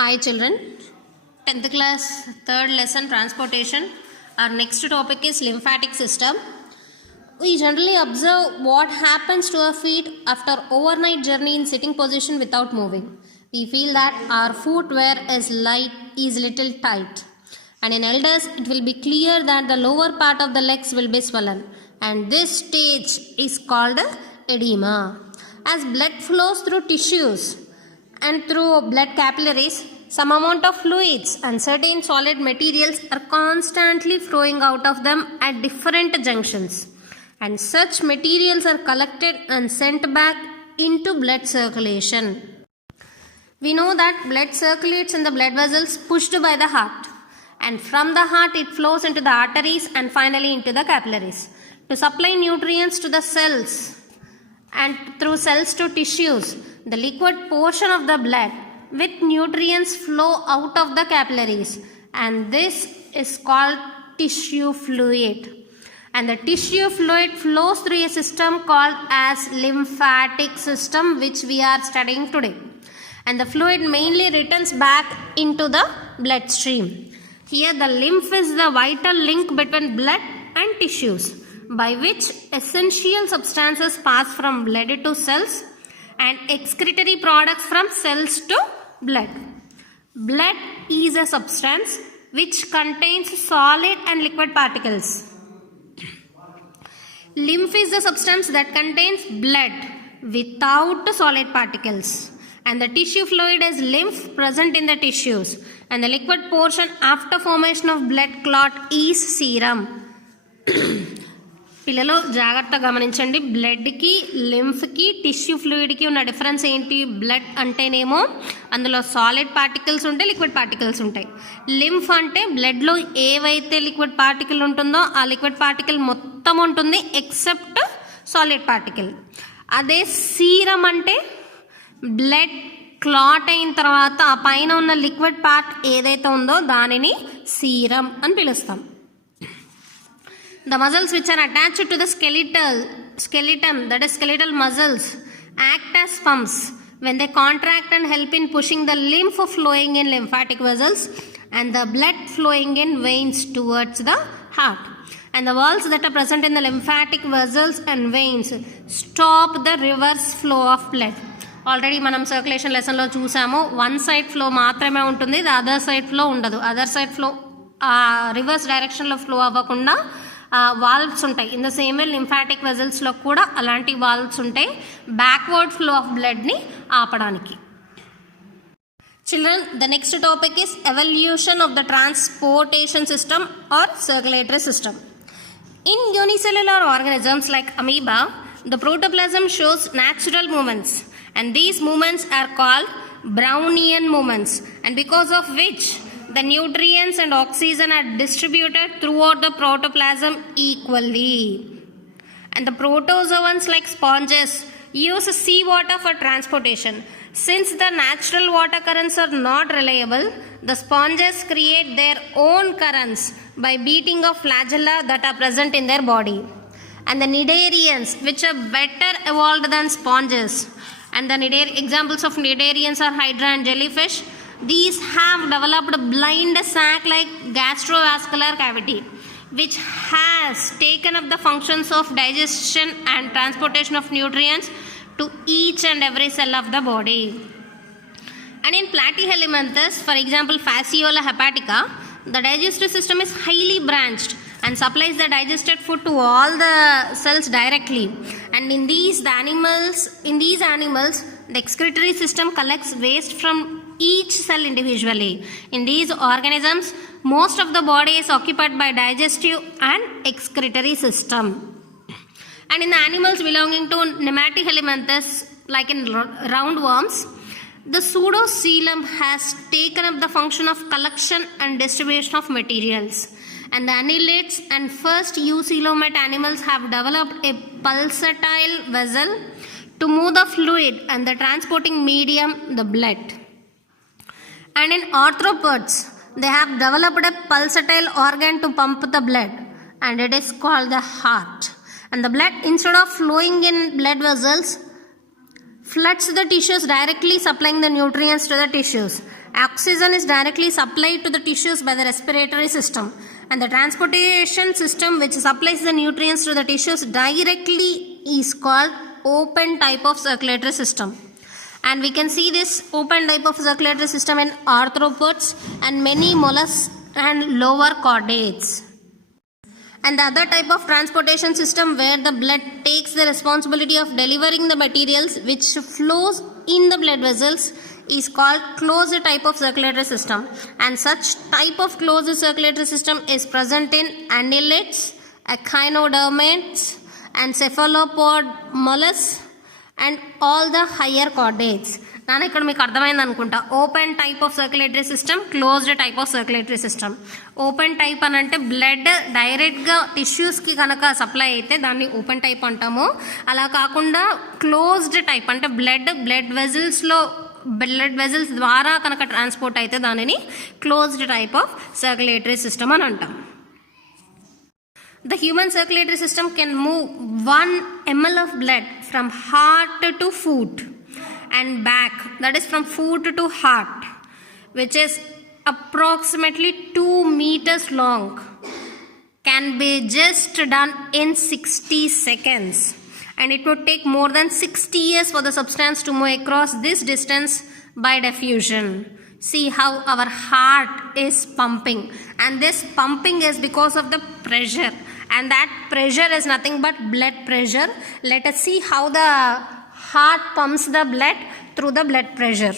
Hi children, 10th class, 3rd lesson transportation. Our next topic is lymphatic system. We generally observe what happens to our feet after overnight journey in sitting position without moving. We feel that our footwear is little tight. And in elders, it will be clear that the lower part of the legs will be swollen. And this stage is called edema. As blood flows through tissues, and through blood capillaries, some amount of fluids and certain solid materials are constantly flowing out of them at different junctions. And such materials are collected and sent back into blood circulation. We know that blood circulates in the blood vessels pushed by the heart. And from the heart it flows into the arteries and finally into the capillaries. To supply nutrients to the cells and through cells to tissues, the liquid portion of the blood with nutrients flow out of the capillaries, and this is called tissue fluid. And the tissue fluid flows through a system called as lymphatic system, which we are studying today. And the fluid mainly returns back into the bloodstream. Here the lymph is the vital link between blood and tissues, by which essential substances pass from blood to cells and excretory products from cells to blood. Blood is a substance which contains solid and liquid particles. Lymph is the substance that contains blood without solid particles. And the tissue fluid is lymph present in the tissues. And the liquid portion after formation of blood clot is serum. పిల్లలు జాగ్రత్తగా గమనించండి. బ్లడ్కి, లింఫ్కి, tissue ఫ్లూయిడ్కి ఉన్న difference ఏంటి? Blood అంటేనేమో అందులో solid particles ఉంటాయి, liquid particles ఉంటాయి. Lymph అంటే బ్లడ్లో ఏవైతే లిక్విడ్ పార్టికల్ ఉంటుందో ఆ లిక్విడ్ పార్టికల్ మొత్తం ఉంటుంది ఎక్సెప్ట్ సాలిడ్ పార్టికల్. అదే సీరం అంటే బ్లడ్ క్లాట్ అయిన తర్వాత ఆ పైన ఉన్న లిక్విడ్ పార్ట్ ఏదైతే ఉందో దానిని సీరం అని పిలుస్తాం. The muscles which are attached to the skeleton, that is skeletal muscles, act as pumps when they contract and help in pushing the lymph flowing in lymphatic vessels and the blood flowing in veins towards the heart. And the walls that are present in the lymphatic vessels and veins stop the reverse flow of blood. Already మనం circulation లెసన్లో చూసాము, one side flow మాత్రమే ఉంటుంది, the other side flow ఉండదు. Other side flow reverse డైరెక్షన్లో flow అవ్వకుండా valves ఉంటాయి. In the same way lymphatic వెజల్స్లో కూడా అలాంటి వాల్వ్స్ ఉంటాయి బ్యాక్వర్డ్ ఫ్లో ఆఫ్ బ్లడ్ని ఆపడానికి. Children, the next topic is evolution of the transportation system or circulatory system. In unicellular organisms like amoeba, the protoplasm shows natural movements and these movements are called Brownian movements, and because of which the nutrients and oxygen are distributed throughout the protoplasm equally. And the protozoans like sponges use seawater for transportation. Since the natural water currents are not reliable, the sponges create their own currents by beating of flagella that are present in their body. And the cnidarians, which are better evolved than sponges, and the examples of cnidarians are hydra and jellyfish. These have developed blind sac-like gastrovascular cavity, which has taken up the functions of digestion and transportation of nutrients to each and every cell of the body. And in Platyhelminthes, for example Fasciola hepatica, the digestive system is highly branched and supplies the digested food to all the cells directly. And in these animals, the excretory system collects waste from each cell individually. In these organisms, most of the body is occupied by digestive and excretory system. And in the animals belonging to Nematohelminthes, like in roundworms, the pseudocoelom has taken up the function of collection and distribution of materials. And the annelids and first eucoelomate animals have developed a pulsatile vessel to move the fluid and the transporting medium, the blood. And in arthropods, they have developed a pulsatile organ to pump the blood, and it is called the heart. And the blood, instead of flowing in blood vessels, floods the tissues directly, supplying the nutrients to the tissues. Oxygen is directly supplied to the tissues by the respiratory system, and the transportation system which supplies the nutrients to the tissues directly is called open type of circulatory system. And we can see this open type of circulatory system in arthropods and many mollusks and lower chordates. And the other type of transportation system where the blood takes the responsibility of delivering the materials which flows in the blood vessels is called closed type of circulatory system. And such type of closed circulatory system is present in annelids, echinodermates and cephalopod mollusks and all the higher chordates. నాన్న ఇక్కడ మీకు అర్థమైంది అనుకుంటా. Open type of circulatory system, closed type of circulatory system. Open type అని అంటే blood డైరెక్ట్గా టిష్యూస్కి కనుక supply అయితే దాన్ని ఓపెన్ టైప్ అంటాము. అలా కాకుండా క్లోజ్డ్ టైప్ అంటే బ్లడ్ వెజల్స్ ద్వారా కనుక ట్రాన్స్పోర్ట్ అయితే దానిని closed type of circulatory system అని అంటాం. The human circulatory system can move 1 ml of blood from heart to foot and back, that is from foot to heart, which is approximately 2 meters long, can be just done in 60 seconds, and it would take more than 60 years for the substance to move across this distance by diffusion. See how our heart is pumping, and this pumping is because of the pressure, and that pressure is nothing but blood pressure. Let us see how the heart pumps the blood through the blood pressure.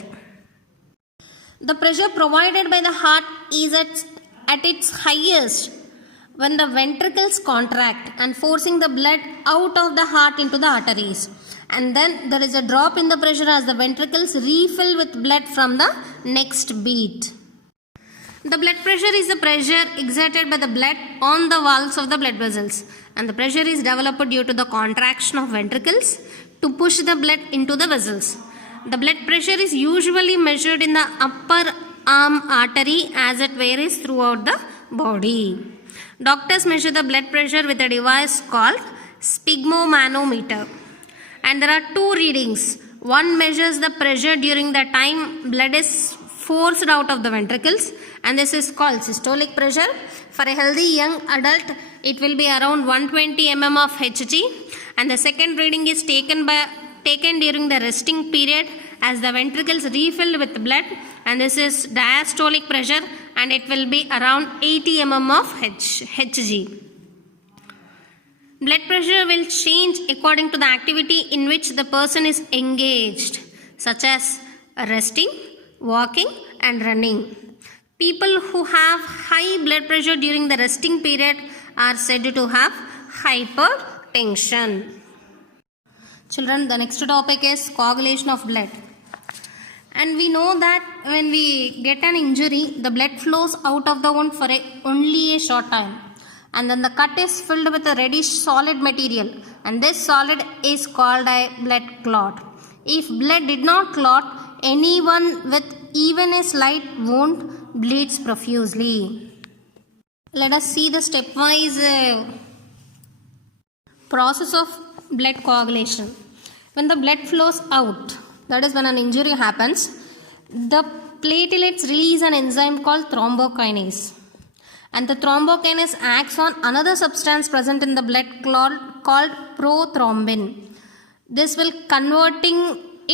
The pressure provided by the heart is at its highest when the ventricles contract and forcing the blood out of the heart into the arteries, and then there is a drop in the pressure as the ventricles refill with blood from the next beat. The blood pressure is the pressure exerted by the blood on the walls of the blood vessels, and the pressure is developed due to the contraction of ventricles to push the blood into the vessels. The blood pressure is usually measured in the upper arm artery as it varies throughout the body. Doctors measure the blood pressure with a device called sphygmomanometer, and there are 2 readings. One measures the pressure during the time blood is forced out of the ventricles, and this is called systolic pressure. For a healthy young adult, it will be around 120 mm of Hg, and the second reading is taken during the resting period as the ventricles refilled with blood, and this is diastolic pressure, and it will be around 80 mm of Hg. Blood pressure will change according to the activity in which the person is engaged, such as resting, walking and running. People who have high blood pressure during the resting period are said to have hypertension. Children, the next topic is coagulation of blood. And we know that when we get an injury, the blood flows out of the wound for only a short time, and then the cut is filled with a reddish solid material, and this solid is called a blood clot. If blood did not clot, anyone with even a slight wound bleeds profusely. Let us see the stepwise process of blood coagulation. When the blood flows out, that is when an injury happens, the platelets release an enzyme called thrombokinase, and the thrombokinase acts on another substance present in the blood called prothrombin. This will converting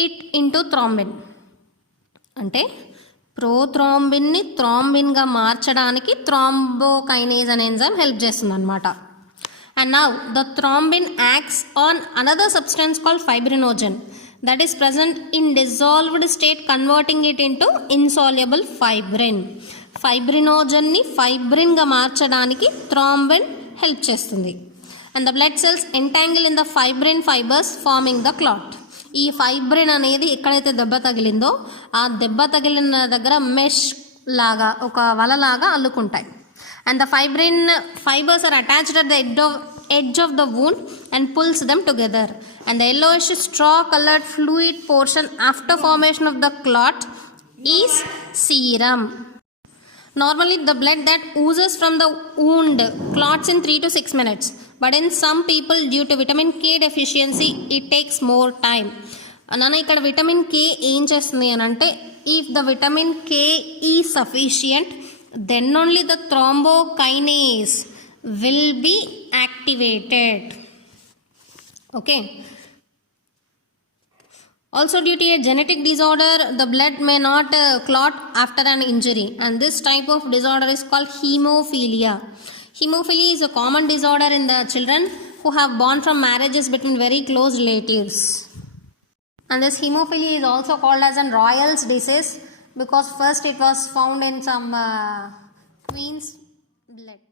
it into thrombin. అంటే ప్రోథ్రోంబిన్ని థ్రోంబిన్గా మార్చడానికి థ్రోంబోకైనేజ్ అనే enzyme help చేస్తుంది అనమాట. And now the thrombin acts on another substance called fibrinogen that is present in dissolved state, converting it into insoluble fibrin. Fibrinogenని ఫైబ్రిన్గా మార్చడానికి thrombin help చేస్తుంది. And the blood cells entangle in the fibrin fibers forming the clot. ఈ fibrin అనేది ఎక్కడైతే దెబ్బ తగిలిందో ఆ దెబ్బ తగిలిన దగ్గర మెష్ లాగా ఒక వలలాగా అల్లుకుంటాయి. And the fibrin fibers are attached at the edge of the wound and pulls them together. And the yellowish straw colored fluid portion after formation of the clot is serum. Normally the blood that oozes from the wound clots in 3 to 6 minutes. But in some people, due to vitamin K deficiency, it takes more time. నాన్న ఇక్కడ vitamin K ఏం చేస్తుంది అని అంటే, if the vitamin K is sufficient then only the thrombokinase will be activated. Okay. Also, due to a genetic disorder, the blood may not clot after an injury, and this type of disorder is called hemophilia. Hemophilia is a common disorder in the children who have born from marriages between very close relatives. And this hemophilia is also called as an royal's disease because first it was found in some queen's blood.